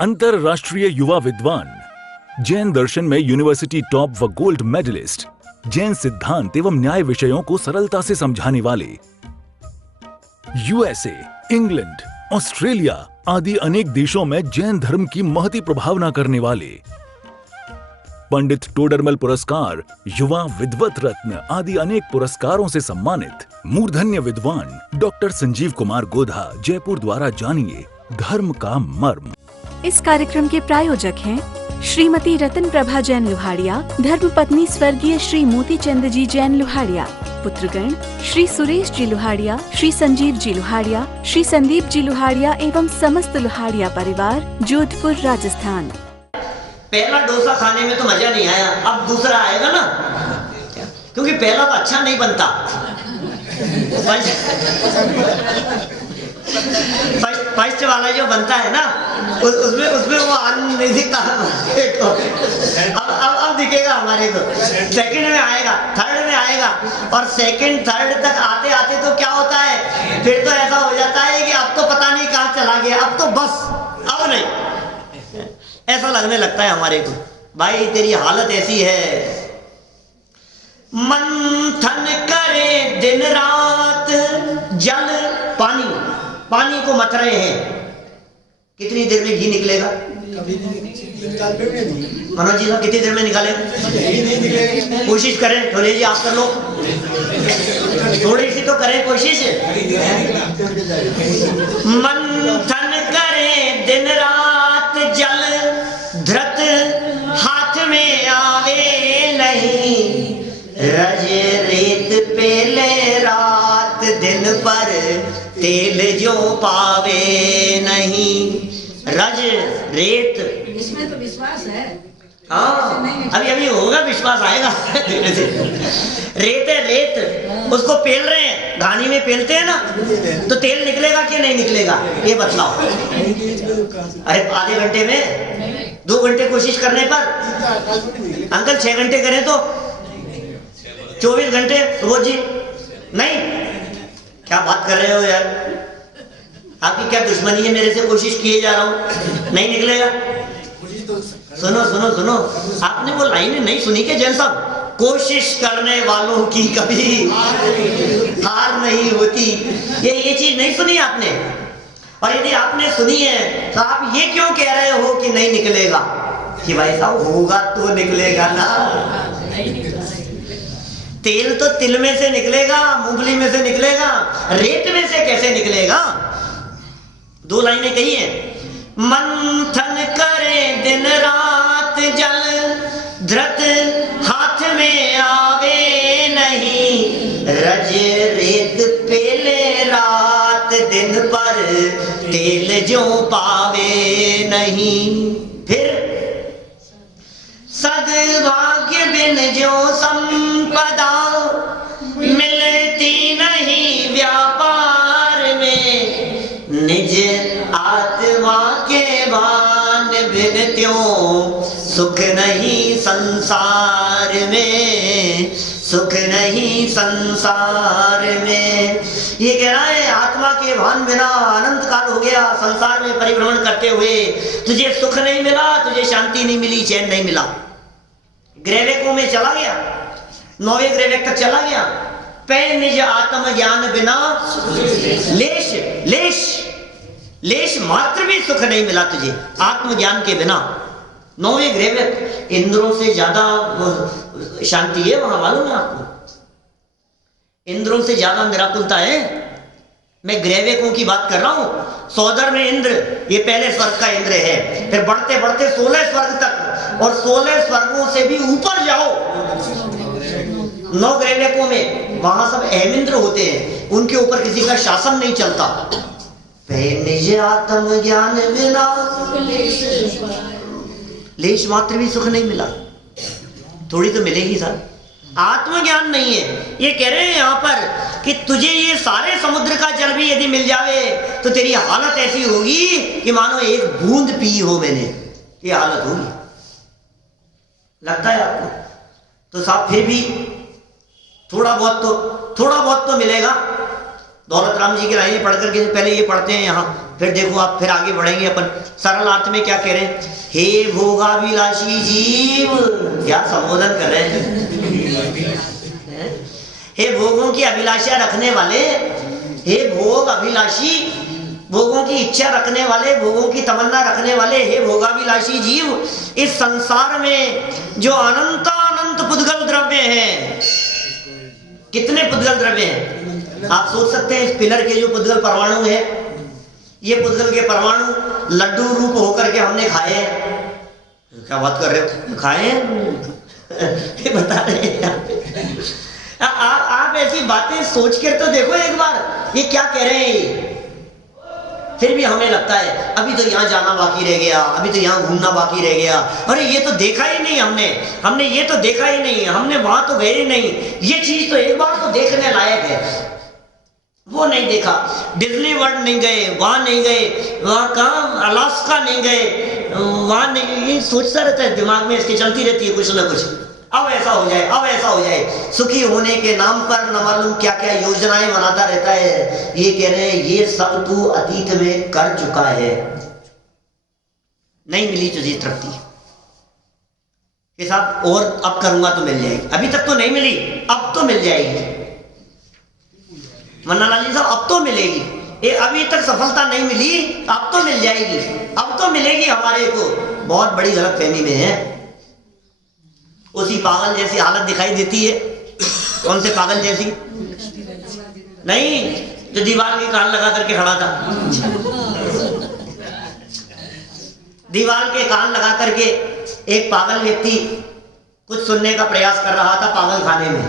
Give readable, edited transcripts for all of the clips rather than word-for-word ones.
अंतरराष्ट्रीय युवा विद्वान, जैन दर्शन में यूनिवर्सिटी टॉप व गोल्ड मेडलिस्ट, जैन सिद्धांत एवं न्याय विषयों को सरलता से समझाने वाले, यूएसए, इंग्लैंड, ऑस्ट्रेलिया आदि अनेक देशों में जैन धर्म की महती प्रभावना करने वाले, पंडित टोडरमल पुरस्कार, युवा विद्वत रत्न आदि अनेक पुरस्कारों से सम्मानित मूर्धन्य विद्वान डॉक्टर संजीव कुमार गोधा, जयपुर द्वारा जानिए धर्म का मर्म। इस कार्यक्रम के प्रायोजक हैं श्रीमती रतन प्रभा जैन लुहाड़िया, धर्मपत्नी स्वर्गीय श्री मोती चंद जी जैन लुहाड़िया, पुत्रगण श्री सुरेश जी लुहाड़िया, श्री संजीव जी लुहाड़िया, श्री संदीप जी लुहाड़िया एवं समस्त लुहाड़िया परिवार, जोधपुर, राजस्थान। पहला डोसा खाने में तो मजा नहीं आया, अब दूसरा आएगा ना, क्योंकि पहला तो अच्छा नहीं बनता। फर्स्ट वाला जो बनता है ना, उसमें वो आनंद नहीं दिखता। अब दिखेगा हमारे को, सेकंड में आएगा, थर्ड में आएगा, और सेकंड थर्ड तक आते आते तो क्या होता है, फिर तो ऐसा हो जाता है कि अब तो पता नहीं कहाँ चला गया, अब तो बस अब नहीं, ऐसा लगने लगता है हमारे को। भाई तेरी हालत ऐसी है, मंथन करे दिन रात जल पानी, पानी को मथ रहे हैं, कितनी देर में घी निकलेगा? मनोज जी साहब कितनी देर में निकालेगा? कोशिश करें, थोड़ी जी आप कर लो, थोड़ी सी तो करें कोशिश। मंथन करे दिन रात जल धृत हाथ में आवे नहीं, रज रेत पेले रात दिन पर तेल जो पावे नहीं। रज रेत, इसमें तो विश्वास है। हाँ, अभी अभी होगा, विश्वास आएगा धीरे धीरे। रेत है, रेत, उसको पेल रहे हैं, घानी में पेलते हैं ना, तो तेल निकलेगा कि नहीं निकलेगा, ये बतलाओ। अरे आधे घंटे में, 2 घंटे कोशिश करने पर, अंकल 6 घंटे करें तो 24 घंटे रोज जी, नहीं, क्या बात कर रहे हो यार, आपकी क्या दुश्मनी है मेरे से? कोशिश किए जा रहा हूं, नहीं निकलेगा। सुनो सुनो सुनो, आपने वो लाइन नहीं सुनी क्या जैन साहब? कोशिश करने वालों की कभी हार नहीं होती, ये चीज नहीं सुनी आपने? और यदि आपने सुनी है तो आप ये क्यों कह रहे हो कि नहीं निकलेगा? कि भाई साहब होगा तो निकलेगा ना। तेल तो तिल में से निकलेगा, मूंगफली में से निकलेगा, रेत में से कैसे निकलेगा? 2 लाइनें कही हैं, मंथन करे दिन रात जल धृत हाथ में आवे नहीं, रज रेत पेले रात दिन पर तेल जो पावे नहीं। फिर सद्भाग्य बिन जो संपदा मिलती नहीं व्यापार में, निज आत्मा के भान बिन त्यों सुख नहीं संसार में, सुख नहीं संसार में। ये कह रहा है आत्मा के भान बिना अनंत काल हो गया, संसार में परिभ्रमण करते हुए तुझे सुख नहीं मिला, तुझे शांति नहीं मिली, चैन नहीं मिला। ग्रैवेकों में चला गया, 9वें ग्रैवेक तक चला गया, पै निज आत्म ज्ञान बिना लेश लेश लेश मात्र भी सुख नहीं मिला तुझे आत्मज्ञान के बिना। 9वें ग्रैवेक, इंद्रों से ज्यादा शांति है वहां, मालूम है आपको? इंद्रों से ज्यादा निराकुलता है। मैं ग्रैवेकों की बात कर रहा हूं। सौदर में इंद्र, ये पहले स्वर्ग का इंद्र है, फिर बढ़ते बढ़ते 16 स्वर्ग तक, और 16 स्वर्गों से भी ऊपर जाओ 9 ग्रैवेकों में, वहां सब अहमिंद्र होते हैं, उनके ऊपर किसी का शासन नहीं चलता। निज आत्म ज्ञान बिना लेश मात्र भी सुख नहीं मिला। थोड़ी तो मिलेगी सर, आत्मज्ञान नहीं है। ये कह रहे हैं यहाँ पर कि तुझे ये सारे समुद्र का जल भी यदि मिल जावे तो तेरी हालत ऐसी होगी कि मानो एक बूंद पी हो मैंने, ये हालत होगी। लगता है आपको? तो साहब फिर भी थोड़ा बहुत तो मिलेगा। दौलत राम जी की लाइनें पढ़ करके पहले ये पढ़ते हैं यहाँ, फिर देखो आप, फिर आगे बढ़ेंगे अपन। सरल अर्थ में क्या कह रहे हैं? हे भोगाभिलाषी जीव, क्या संबोधन कर रहे हैं? हे भोगों की अभिलाषा रखने वाले, हे भोग अभिलाषी, भोगों की इच्छा रखने वाले, भोगों की तमन्ना रखने वाले, हे भोगाभिलाषी जीव, इस संसार में जो अनंत अनंत पुद्गल द्रव्य हैं, कितने पुद्गल द्रव्य हैं आप सोच सकते हैं? इस पिलर के जो पुद्गल परमाणु है, ये पुद्गल के परमाणु लड्डू रूप होकर के हमने खाए हैं। क्या बात कर रहे हो? खाए ये बता रहे हैं आप ऐसी बातें सोच कर तो देखो एक बार, ये क्या कह रहे हैं? फिर भी हमें लगता है अभी तो यहाँ जाना बाकी रह गया, अभी तो यहाँ घूमना बाकी रह गया, अरे ये तो देखा ही नहीं हमने ये तो देखा ही नहीं, हमने वहां तो गए ही नहीं, ये चीज तो एक बार तो देखने लायक है, वो नहीं देखा। डिज्नी वर्ल्ड नहीं गए, वहां नहीं गए, वहां कहाँ अलास्का नहीं गए, वहां नहीं, ये सोचता रहता है दिमाग में, इसकी चलती रहती है कुछ ना कुछ, अब ऐसा हो जाए, अब ऐसा हो जाए। सुखी होने के नाम पर न मालूम क्या क्या योजनाएं बनाता रहता है। ये कह रहे हैं ये सब तू अतीत में कर चुका है, नहीं मिली तुझे तृप्ति, साहब और अब करूंगा तो मिल जाएगी, अभी तक तो नहीं मिली, अब तो मिल जाएगी। मन्नालाल जी साहब, अब तो मिलेगी, ये अभी तक सफलता नहीं मिली, अब तो मिल जाएगी, अब तो मिलेगी हमारे को। बहुत बड़ी गलतफहमी में है। उसी पागल जैसी हालत दिखाई देती है। कौन से पागल जैसी? नहीं, जो दीवार के कान लगा करके खड़ा था, दीवार के कान लगा करके एक पागल व्यक्ति कुछ सुनने का प्रयास कर रहा था पागल खाने में।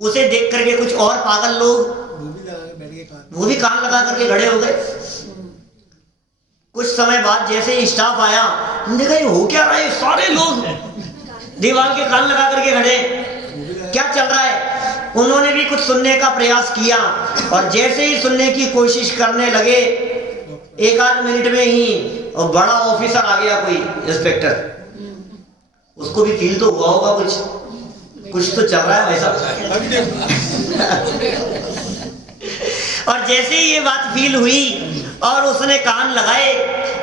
उसे देख करके कुछ और पागल लोग वो भी कान लगा करके खड़े हो गए। कुछ समय बाद जैसे स्टाफ आया, देखा ये हो क्या रहा है, सारे लोग दीवार के कान लगा करके खड़े, क्या चल रहा है? उन्होंने भी कुछ सुनने का प्रयास किया और जैसे ही सुनने की कोशिश करने लगे, एक आध मिनट में ही और बड़ा ऑफिसर आ गया, कोई इंस्पेक्टर, उसको भी फील तो हुआ होगा कुछ तो चल रहा है भाई साहब। और जैसे ही ये बात फील हुई और उसने कान लगाए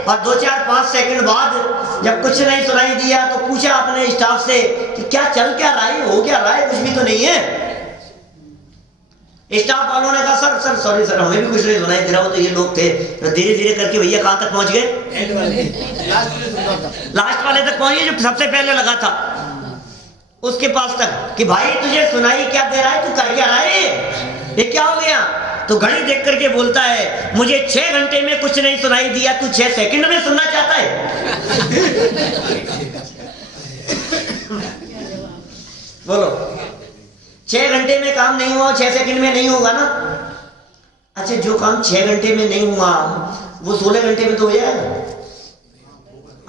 और 2-4-5 सेकंड बाद जब कुछ नहीं सुनाई दिया तो पूछा अपने स्टाफ से कि क्या चल क्या रहा है, हो क्या रहा है, कुछ भी तो नहीं है। स्टाफ वालों ने कहा सर सॉरी सर, हमें भी कुछ नहीं सुनाई दे रहा, वो तो ये लोग थे। तो धीरे धीरे करके भैया कहां तक पहुंच गए? लास्ट वाले तक पहुंचे, जो सबसे पहले लगा था उसके पास तक, कि भाई तुझे सुनाई क्या दे रहा है, तू कर क्या रहा है, ये क्या हो गया? तो घड़ी देख करके बोलता है मुझे 6 घंटे में कुछ नहीं सुनाई दिया, तू 6 सेकंड में सुनना चाहता है? बोलो, 6 घंटे में काम नहीं हुआ, 6 सेकंड में नहीं होगा ना? अच्छा, जो काम 6 घंटे में नहीं हुआ वो 16 घंटे में तो हो जाएगा।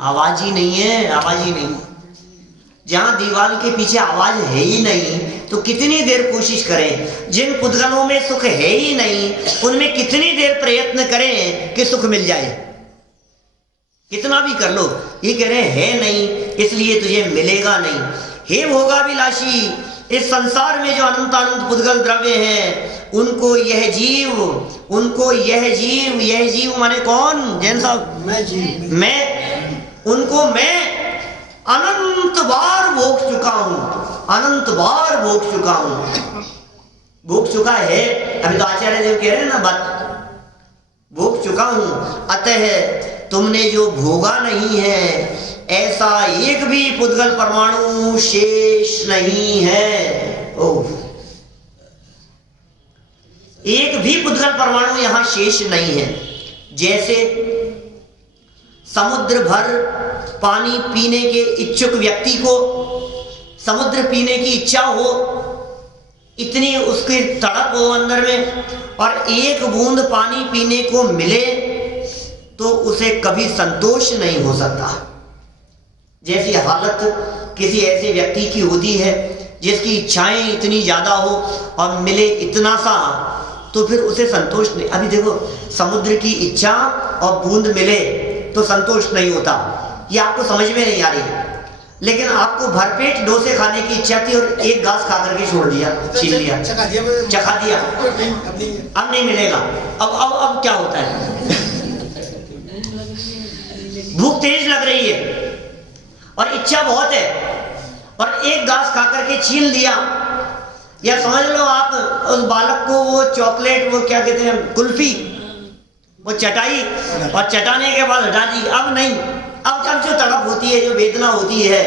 आवाज ही नहीं है, आवाज ही नहीं। जहां दीवार के पीछे आवाज है ही नहीं तो कितनी देर कोशिश करें? जिन पुद्गलों में सुख है ही नहीं उनमें कितनी देर प्रयत्न करें कि सुख मिल जाए? कितना भी कर लो, ये कह रहे है नहीं इसलिए तुझे मिलेगा नहीं। हे भोगाभिलाषी, इस संसार में जो अनंत अनंत पुद्गल द्रव्य हैं उनको यह जीव माने कौन? जैन साहब, मैं उनको मैं अनंत बार भोग चुका हूं, अनंत बार भोग चुका हूं। भोग चुका है, अभी तो आचार्य देव कह रहे हैं ना बात, भोग चुका हूं। अतः तुमने जो भोगा नहीं है ऐसा एक भी पुद्गल परमाणु शेष नहीं है। ओह, एक भी पुद्गल परमाणु यहां शेष नहीं है। जैसे समुद्र भर पानी पीने के इच्छुक व्यक्ति को समुद्र पीने की इच्छा हो, इतनी उसकी तड़प हो अंदर में, और एक बूंद पानी पीने को मिले तो उसे कभी संतोष नहीं हो सकता। जैसी हालत किसी ऐसे व्यक्ति की होती है जिसकी इच्छाएं इतनी ज्यादा हो और मिले इतना सा, तो फिर उसे संतोष नहीं। अभी देखो, समुद्र की इच्छा और बूंद मिले तो संतोष नहीं होता, ये आपको समझ में नहीं आ रही। लेकिन आपको भरपेट डोसे खाने की इच्छा थी और एक घास खा करके छोड़ दिया, छीन लिया, चखा दिया, अब नहीं मिलेगा। अब क्या होता है? भूख तेज लग रही है और इच्छा बहुत है और एक घास खा करके छीन लिया। या समझ लो आप उस बालक को वो चॉकलेट, वो क्या कहते हैं, कुल्फी, वो चटाई और चटाने के बाद हटा दी। अब नहीं, अब जो तड़प होती है, जो वेदना होती है,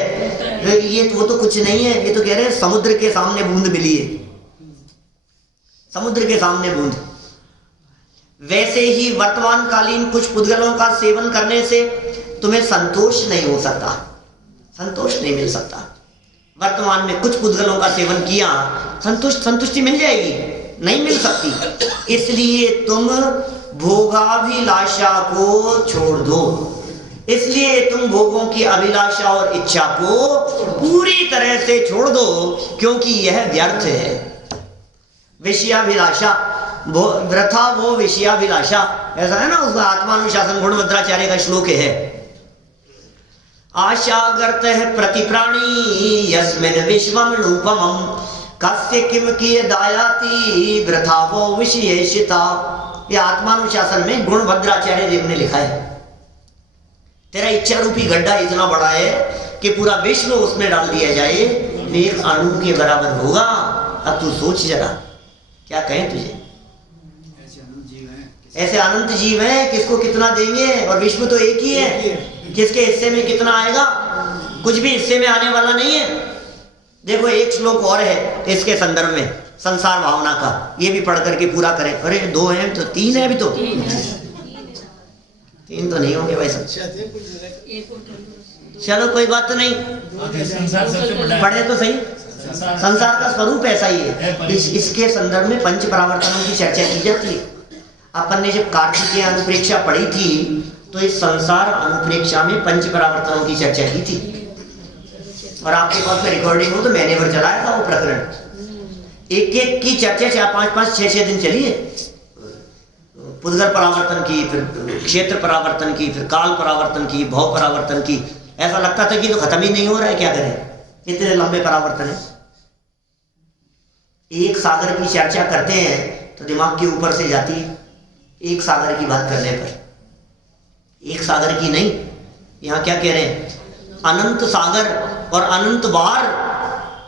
ये वो तो कुछ नहीं है। ये तो कह रहे हैं समुद्र के सामने बूंद मिली है, समुद्र के सामने बूंद। वैसे ही वर्तमान कालीन कुछ पुद्गलों का सेवन करने से तुम्हें संतोष नहीं हो सकता, संतोष नहीं मिल सकता। वर्तमान में कुछ पुद्गलों का सेवन किया, संतुष्टि मिल जाएगी? नहीं मिल सकती। इसलिए तुम भोगाभिलाषा को छोड़ दो, इसलिए तुम भोगों की अभिलाषा और इच्छा को पूरी तरह से छोड़ दो, क्योंकि यह व्यर्थ है। विषयाभिलाषा वृथा वो विषयाभिलाषा, ऐसा है ना उसका आत्मानुशासन गुणभद्राचार्य का श्लोक है। आशागर्त है प्रतिप्राणी यस्मिन् विश्वम रूपमं कस्य किम किए दायाति वृथा वो विषयेषिता। यह आत्मानुशासन में गुणभद्राचार्य देव ने लिखा है। तेरा इच्छा रूपी गड्ढा इतना बड़ा है कि पूरा विश्व उसमें डाल दिया जाए, एक अणु के बराबर होगा। अब तू सोच जरा, क्या कहें तुझे? ऐसे अनंत जीव हैं, किसको कितना देंगे? और विश्व तो एक ही है, किसके हिस्से में कितना आएगा? कुछ भी हिस्से में आने वाला नहीं है। देखो एक श्लोक और है इसके संदर्भ में, संसार भावना का, ये भी पढ़ करके पूरा करें। अरे 2 हैं तो 3 है, अभी तो 3 तो नहीं होंगे भाई सब। चलो कोई बात तो नहीं, पढ़े तो सही। संसार का स्वरूप ऐसा ही है। इसके संदर्भ में पंच परावर्तनों की चर्चा की जाती है। अपन ने जब कार्तिकीय अनुप्रेक्षा पढ़ी थी तो इस संसार अनुप्रेक्षा में पंच परावर्तनों की चर्चा की थी, और आपके पास में रिकॉर्डिंग हो तो मैंने भर चलाया था वो प्रकरण। एक की चर्चा 4, 5, 6 दिन चली है। पुद्गल परावर्तन की, फिर क्षेत्र परावर्तन की, फिर काल परावर्तन की, भव परावर्तन की। ऐसा लगता था कि तो खत्म ही नहीं हो रहा है, क्या करें, इतने लंबे परावर्तन है। एक सागर की चर्चा करते हैं तो दिमाग के ऊपर से जाती है। एक सागर की बात करने पर, एक सागर की नहीं, यहाँ क्या कह रहे हैं, अनंत सागर और अनंत बार,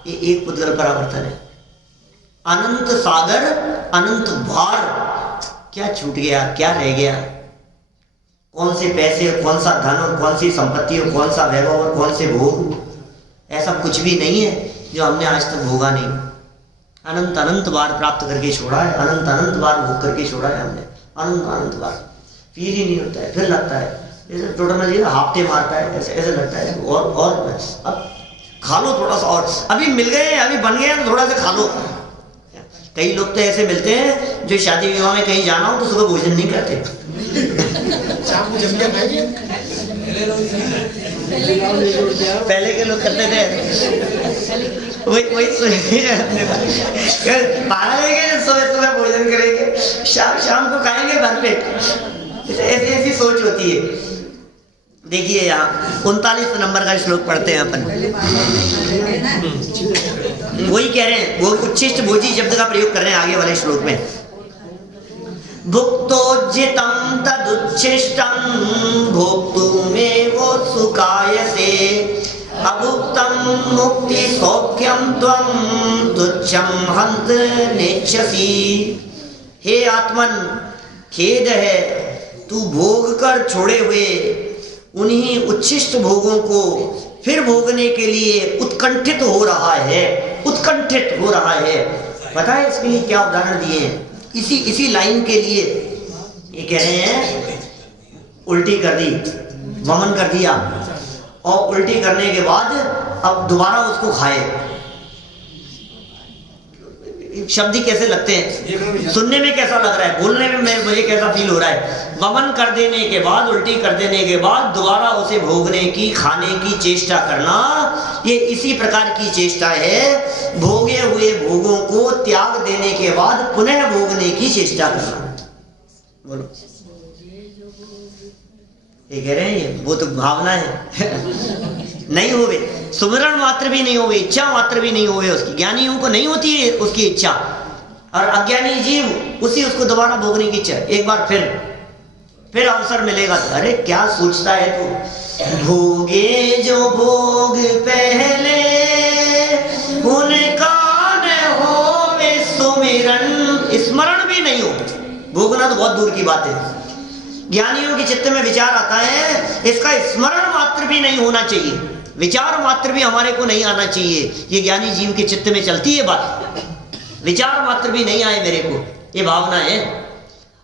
ये एक पुद्गल परावर्तन है। अनंत सागर, अनंत बार, क्या छूट गया, क्या रह गया? कौन से पैसे, कौन सा धन और कौन सी संपत्ति और कौन सा वैभव और कौन से भोग? ऐसा कुछ भी नहीं है जो हमने आज तक भोगा नहीं। अनंत अनंत बार प्राप्त करके छोड़ा है, अनंत अनंत बार भोग करके छोड़ा है हमने, अनंत अनंत बार। फील ही नहीं होता है, फिर लगता है जैसे टोटल हाफ्ते मारता है, ऐसे ऐसे लगता है। और अब खा लो थोड़ा सा, और अभी मिल गए, अभी बन गए तो थोड़ा सा खा लो। कई लोग तो ऐसे मिलते हैं जो शादी विवाह में कहीं जाना हो तो सुबह भोजन नहीं करते, शाम को जम के खाएंगे। पहले के लोग करते थे। वही सुबह भोजन करेंगे, शाम को खाएंगे भरपेट। ऐसी सोच होती है। देखिए यहाँ 39 नंबर का श्लोक पढ़ते हैं अपन। वही कह रहे हैं, वो उच्छिष्ट भोजी शब्द का प्रयोग कर रहे हैं आगे वाले श्लोक में। भुक्तोज्जितं तदुच्छिष्टं भोक्तुमेव सुखायसे अभुक्तं मुक्ति सौख्यं त्वं तुच्छं हन्त नेच्छसि। हे आत्मन, खेद है, तू भोग कर छोड़े हुए उन्हीं उच्छिष्ट भोगों को फिर भोगने के लिए उत्कंठित हो रहा है, उत्कंठित हो रहा है। पता है इसके लिए क्या उदाहरण दिए हैं? इसी लाइन के लिए ये कह रहे हैं, उल्टी कर दी, वमन कर दिया, और उल्टी करने के बाद अब दोबारा उसको खाए। शब्द ही कैसे लगते हैं, सुनने में कैसा लग रहा है, बोलने में मुझे कैसा फील हो रहा है। वमन कर देने के बाद, उल्टी कर देने के बाद दोबारा उसे भोगने की, खाने की चेष्टा करना, ये इसी प्रकार की चेष्टा है। भोगे हुए भोगों को त्याग देने के बाद पुनः भोगने की चेष्टा करना। बोलो, ये कह रहे हैं वो तो भावना है। नहीं होवे, सुमरण मात्र भी नहीं होवे, इच्छा मात्र भी नहीं होवे उसकी। ज्ञानियों को नहीं होती है उसकी इच्छा, और अज्ञानी जीव उसी उसको दोबारा भोगने की इच्छा। एक बार फिर अवसर मिलेगा तो अरे क्या सोचता है तू, भोगे जो भोग पहले उनका न होवे सुमिरन। स्मरण भी नहीं हो, भोगना तो बहुत दूर की बात है। ज्ञानियों के चित्त में विचार आता है, इसका स्मरण मात्र भी नहीं होना चाहिए, विचार मात्र भी हमारे को नहीं आना चाहिए। ये ज्ञानी जीव के चित्त में चलती है बात, विचार मात्र भी नहीं आए मेरे को, ये भावना है।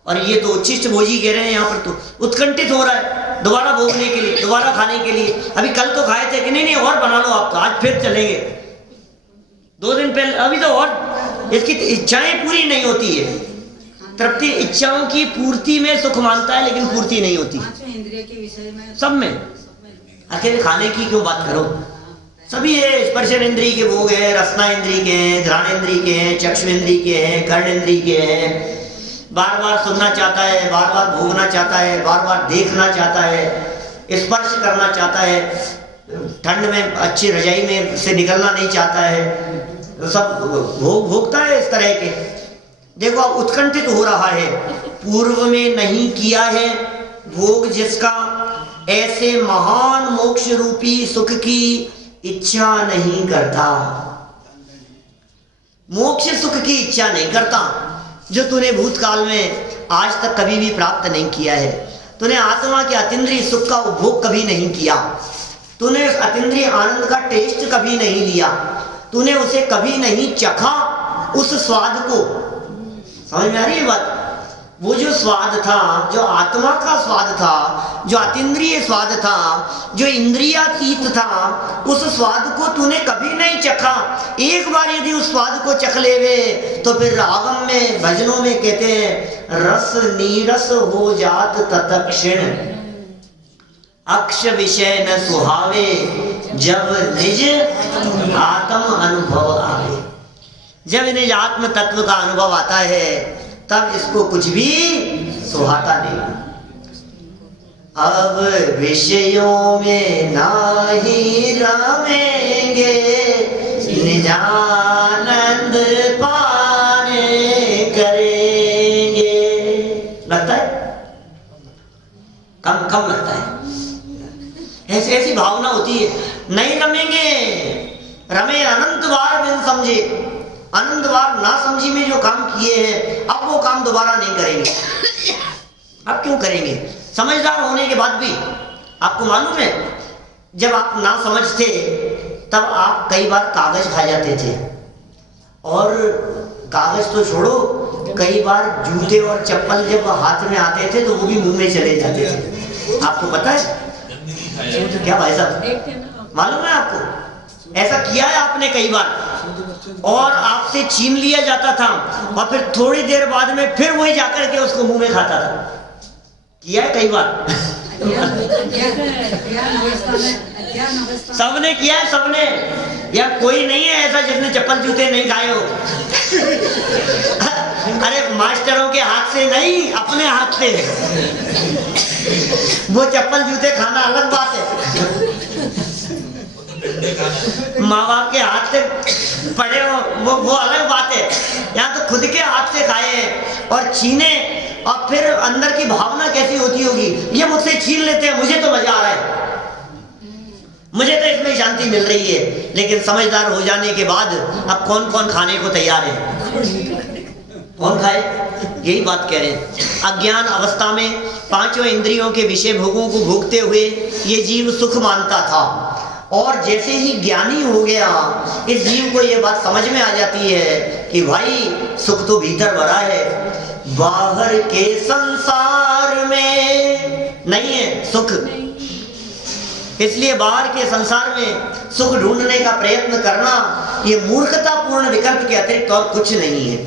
और ये तो उच्छिष्ट भोजी कह रहे हैं यहाँ पर, तो उत्कंठित हो रहा है दोबारा भोगने के लिए, दोबारा खाने के लिए। अभी कल तो खाए थे कि नहीं और बना लो आप, तो आज फिर चलेंगे। 2 दिन पहले, अभी तो और इसकी इच्छाएं पूरी नहीं होती है। तृप्ति इच्छाओं की पूर्ति में सुख मानता है, लेकिन पूर्ति नहीं होती इंद्रिय के विषय में, सब में। अकेले खाने की क्यों बात करो, सभी है। स्पर्शन इंद्रिय के भोग है, रसना इंद्रिय के हैं, घ्राण इंद्रिय के हैं, चक्षु इंद्रिय के हैं, कर्ण इंद्रिय के हैं। बार बार सुनना चाहता है, बार बार भोगना चाहता है, बार बार देखना चाहता है, स्पर्श करना चाहता है, ठंड में अच्छी रजाई में से निकलना नहीं चाहता है, तो सब भोगता है इस तरह के। देखो अब उत्कंठित हो रहा है, पूर्व में नहीं किया है भोग जिसका, ऐसे महान मोक्ष रूपी सुख की इच्छा नहीं करता, मोक्ष सुख की इच्छा नहीं करता, जो तूने भूतकाल में आज तक कभी भी प्राप्त नहीं किया है। तूने आत्मा के अतीन्द्रिय सुख का उपभोग कभी नहीं किया, तूने अतीन्द्रिय आनंद का टेस्ट कभी नहीं लिया, तूने उसे कभी नहीं चखा, उस स्वाद को। समझ में आ रही है बात? वो जो स्वाद था, जो आत्मा का स्वाद था, जो अतीन्द्रिय स्वाद था, जो इंद्रियातीत था, उस स्वाद को तूने कभी नहीं चखा। एक बार यदि उस स्वाद को चख लेवे तो फिर आगम में, भजनों में कहते हैं, रस नीरस हो जात तत्क्षण, अक्ष विषय न सुहावे, जब निज आत्म अनुभव आवे। जब निज आत्म तत्व का अनुभव आता है तब इसको कुछ भी सुहाता नहीं। अब विषयों में नाही रमेंगे, निजानंद पाने करेंगे। लगता है कम कम लगता है, ऐसी ऐसी भावना होती है। नहीं रमेंगे, रमे अनंत बार बिन समझे, अनंत बार ना समझी में जो काम किए हैं, अब वो काम दोबारा नहीं करेंगे। अब क्यों करेंगे? समझदार होने के बाद भी। आपको मालूम है, जब आप ना समझ थे तब आप कई बार कागज खा जाते थे, और कागज तो छोड़ो, कई बार जूते और चप्पल जब हाथ में आते थे तो वो भी मुंह में चले जाते थे। आपको पता है क्या भाई साहब, मालूम है आपको? ऐसा किया है आपने कई बार, और आपसे छीन लिया जाता था और फिर थोड़ी देर बाद में फिर वही जाकर के उसको मुंह में खाता था। किया है कई बार। सबने किया है, सबने। या कोई नहीं है ऐसा जिसने चप्पल जूते नहीं खाए हो? अरे मास्टरों के हाथ से नहीं, अपने हाथ से। वो चप्पल जूते खाना अलग बात है, माँ बाप के हाथ से पड़े हो वो अलग बात है। यहाँ तो खुद के हाथ से खाए और छीने, और फिर अंदर की भावना कैसी होती होगी, ये मुझसे छीन लेते हैं, मुझे तो मजा आ रहा है, मुझे तो इसमें शांति मिल रही है। लेकिन समझदार हो जाने के बाद अब कौन कौन खाने को तैयार है? कौन खाए? यही बात कह रहे हैं। अज्ञान अवस्था में पांचों इंद्रियों के विषय भोगों को भोगते हुए ये जीव सुख मानता था, और जैसे ही ज्ञानी हो गया, इस जीव को ये बात समझ में आ जाती है कि भाई सुख तो भीतर भरा है, बाहर के संसार में नहीं है सुख। इसलिए बाहर के संसार में सुख ढूंढने का प्रयत्न करना ये मूर्खतापूर्ण विकल्प के अतिरिक्त और कुछ नहीं है।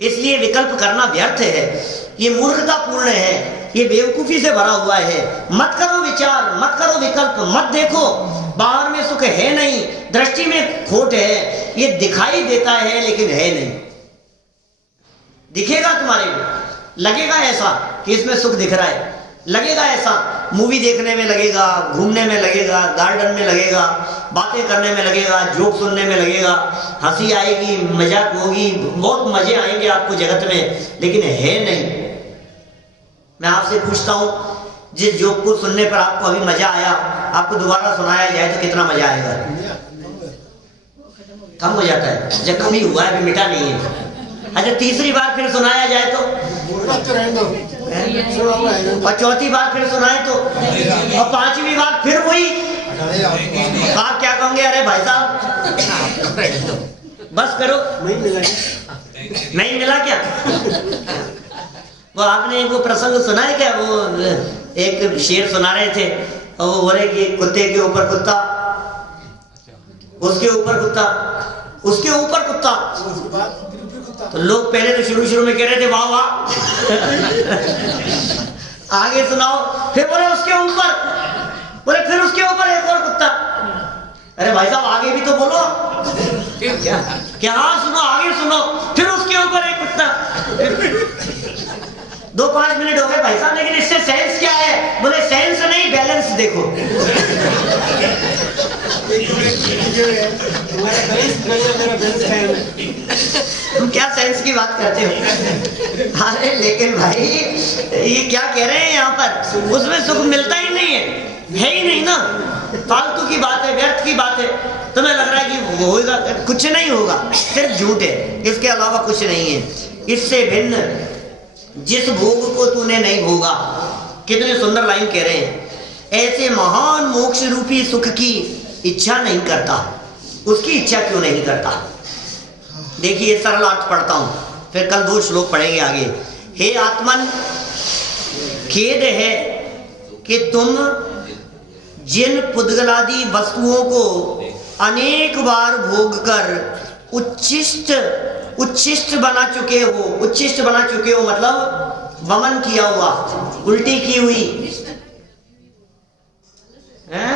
इसलिए विकल्प करना व्यर्थ है, ये मूर्खतापूर्ण है, ये बेवकूफी से भरा हुआ है। मत करो विचार, मत करो विकल्प, मत देखो बाहर में सुख है नहीं, दृष्टि में खोट है, ये दिखाई देता है लेकिन है नहीं। दिखेगा तुम्हारे को, लगेगा ऐसा कि इसमें सुख दिख रहा है, लगेगा ऐसा, मूवी देखने में लगेगा, घूमने में लगेगा, गार्डन में लगेगा, बातें करने में लगेगा, जोक सुनने में लगेगा, हंसी आएगी, मजाक होगी, बहुत मजे आएंगे आपको जगत में, लेकिन है नहीं। मैं आपसे पूछता हूं, जिस जोक को सुनने पर आपको अभी मजा आया, आपको दोबारा सुनाया जाए तो कितना मजा आएगा? कम हो जाता है, जब कम ही हुआ है, अभी मिटा नहीं है। अच्छा, तीसरी बार फिर सुनाया जाए तो, और चौथी बार फिर सुनाए तो, और पांचवी बार फिर वही, आप क्या कहोगे? अरे भाई साहब बस करो, नहीं मिला क्या? वो आपने वो प्रसंग सुना है क्या? वो एक शेर सुना रहे थे और वो बोले कि कुत्ते के ऊपर कुत्ता, उसके ऊपर कुत्ता, उसके ऊपर कुत्ता। तो लोग पहले तो शुरू में कह रहे थे वाह वाह आगे सुनाओ, फिर बोले उसके ऊपर, बोले फिर उसके ऊपर एक और कुत्ता। अरे भाई साहब आगे भी तो बोलो, क्या हाँ सुनो, आगे सुनो, फिर उसके ऊपर एक कुत्ता। 2-5 मिनट हो गए भाई साहब, लेकिन इससे सेंस क्या है? बोले सेंस नहीं, बैलेंस देखो। तुम क्या सेंस की बात करते हो? अरे लेकिन भाई ये क्या कह रहे हैं यहाँ पर? उसमें सुख मिलता ही नहीं है ही नहीं ना, फालतू की बात है, व्यर्थ की बात है। तुम्हें लग रहा है कि होगा, कुछ नहीं होगा, सिर्फ झूठ है, इसके अलावा कुछ नहीं है। इससे भिन्न जिस भोग को तूने नहीं भोगा, कितने सुंदर लाइन कह रहे हैं, ऐसे महान मोक्ष रूपी सुख की इच्छा नहीं करता, उसकी इच्छा क्यों नहीं करता? देखिए सरल अर्थ पढ़ता हूं, फिर कल 2 श्लोक पढ़ेंगे आगे। हे आत्मन, खेद है कि तुम जिन पुद्गलादि वस्तुओं को अनेक बार भोग कर उच्छिष्ट बना चुके हो। उच्छिष्ट बना चुके हो मतलब वमन किया हुआ, उल्टी की हुई है?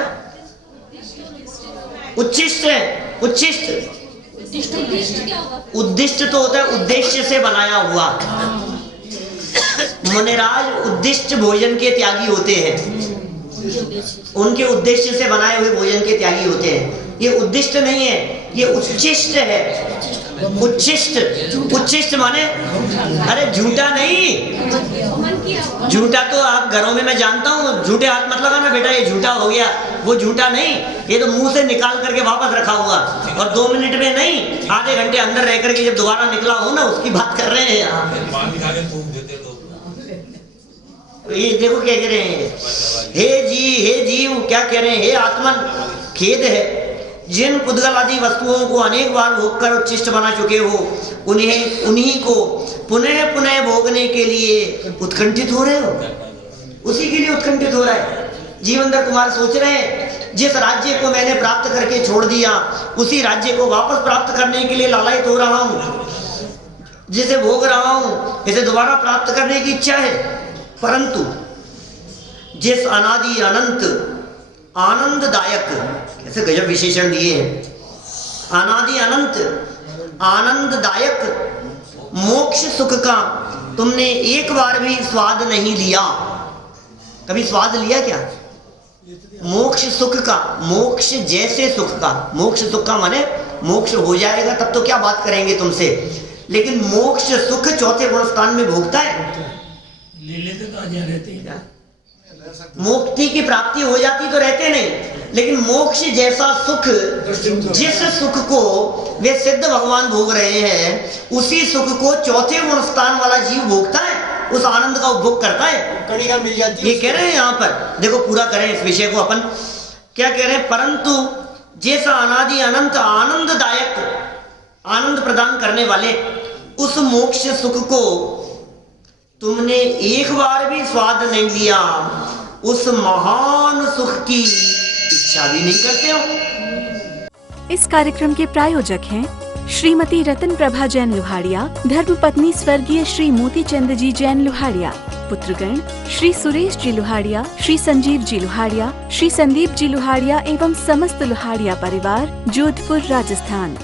उच्छिष्ट है, उच्छिष्ट, उद्दिष्ट तो होता है उद्देश्य से बनाया हुआ। मुनिराज उद्दिष्ट भोजन के त्यागी होते हैं, उनके उद्देश्य से बनाए हुए भोजन के त्यागी होते हैं। ये उद्दिष्ट नहीं है, ये उच्छिष्ट है। उच्छिष्ट, उच्छिष्ट माने अरे झूठा नहीं, झूठा तो आप घरों में मैं जानता हूँ, झूठे हाथ मत लगाना बेटा, ये झूठा हो गया, वो झूठा नहीं, ये तो मुंह से निकाल करके वापस रखा हुआ, और 2 मिनट में नहीं, आधे घंटे अंदर रह करके जब दोबारा निकला हो ना, उसकी बात कर रहे हैं यहाँ। ये देखो क्या कह रहे हैं, हे जीव क्या कह रहे हैं? हे आत्मन, खेद है जिन पुद्गल आदि वस्तुओं को अनेक बार भोग कर उच्छिष्ट बना चुके हो, उन्हीं को पुनः पुनः भोगने के लिए उत्कंठित हो रहे हो, उसी के लिए उत्कंठित हो रहा है। जीवनधर कुमार सोच रहे हैं जिस राज्य को मैंने प्राप्त करके छोड़ दिया, उसी राज्य को वापस प्राप्त करने के लिए लालायित हो रहा हूँ, जिसे भोग रहा हूँ इसे दोबारा प्राप्त करने की इच्छा है। परंतु जिस अनादि अनंत आनंददायक, ऐसे गजब विशेषण दिए हैं, अनादि अनंत आनंददायक मोक्ष सुख का तुमने एक बार भी स्वाद नहीं लिया। कभी स्वाद लिया क्या? मोक्ष सुख का, मोक्ष जैसे सुख का, मोक्ष सुख का माने मोक्ष हो जाएगा तब तो क्या बात करेंगे तुमसे, लेकिन मोक्ष सुख चौथे गुण स्थान में भोगता है। मुक्ति की प्राप्ति हो जाती तो रहते नहीं, लेकिन मोक्ष जैसा सुख, जिस सुख को वे सिद्ध भगवान भोग रहे हैं, उसी सुख को चौथे गुण स्थान वाला जीव भोगता है, उस आनंद का उपभोग करता है। कणिका मिल जाती है। ये कह रहे हैं यहाँ पर, देखो पूरा करें इस विषय को अपन, क्या कह रहे हैं? परंतु जैसा अनादि अनंत आनंददायक, आनंद प्रदान करने वाले उस मोक्ष सुख को तुमने एक बार भी स्वाद नहीं लिया, उस महान सुख की इच्छा भी नहीं करते हो। इस कार्यक्रम के प्रायोजक हैं श्रीमती रतन प्रभा जैन लुहाड़िया, धर्मपत्नी स्वर्गीय श्री मोती चंद जी जैन लुहाड़िया, पुत्रगण श्री सुरेश जी लुहाड़िया, श्री संजीव जी लुहाड़िया, श्री संदीप जी लुहाड़िया एवं समस्त लुहाड़िया परिवार, जोधपुर राजस्थान।